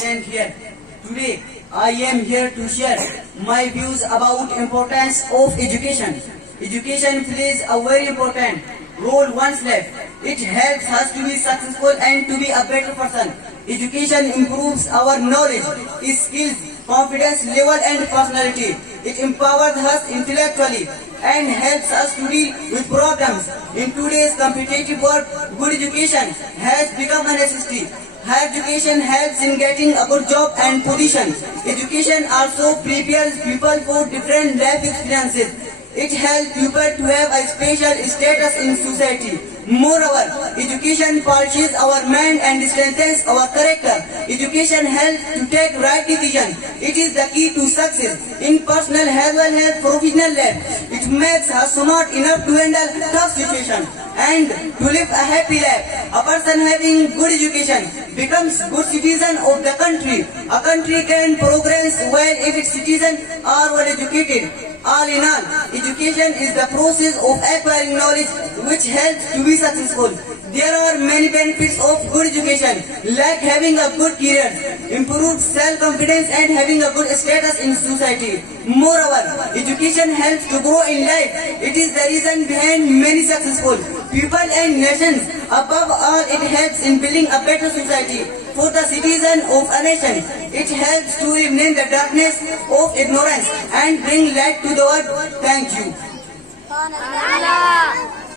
stand here. Today, I am here to share my views about importance of education. Education plays a very important role one's life. It helps us to be successful and to be a better person. Education improves our knowledge, skills, confidence level and personality. It empowers us intellectually and helps us to deal with problems. In today's competitive world, good education has become a necessity. Higher education helps in getting a good job and position. Education also prepares people for different life experiences. It helps people to have a special status in society. Moreover, education polishes our mind and strengthens our character. Education helps to take right decision. It is the key to success in personal as well as professional life. It makes us smart enough to handle tough situations and to live a happy life. A person having good education becomes good citizen of the country. A country can progress well if its citizens are well educated. All in all, education is the process of acquiring knowledge which helps to be successful. There are many benefits of good education, like having a good career, improved self-confidence and having a good status in society. Moreover, education helps to grow in life. It is the reason behind many successful people and nations. Above all, it helps in building a better society for the citizen of a nation. It helps to eliminate the darkness of ignorance and bring light to the world. Thank you.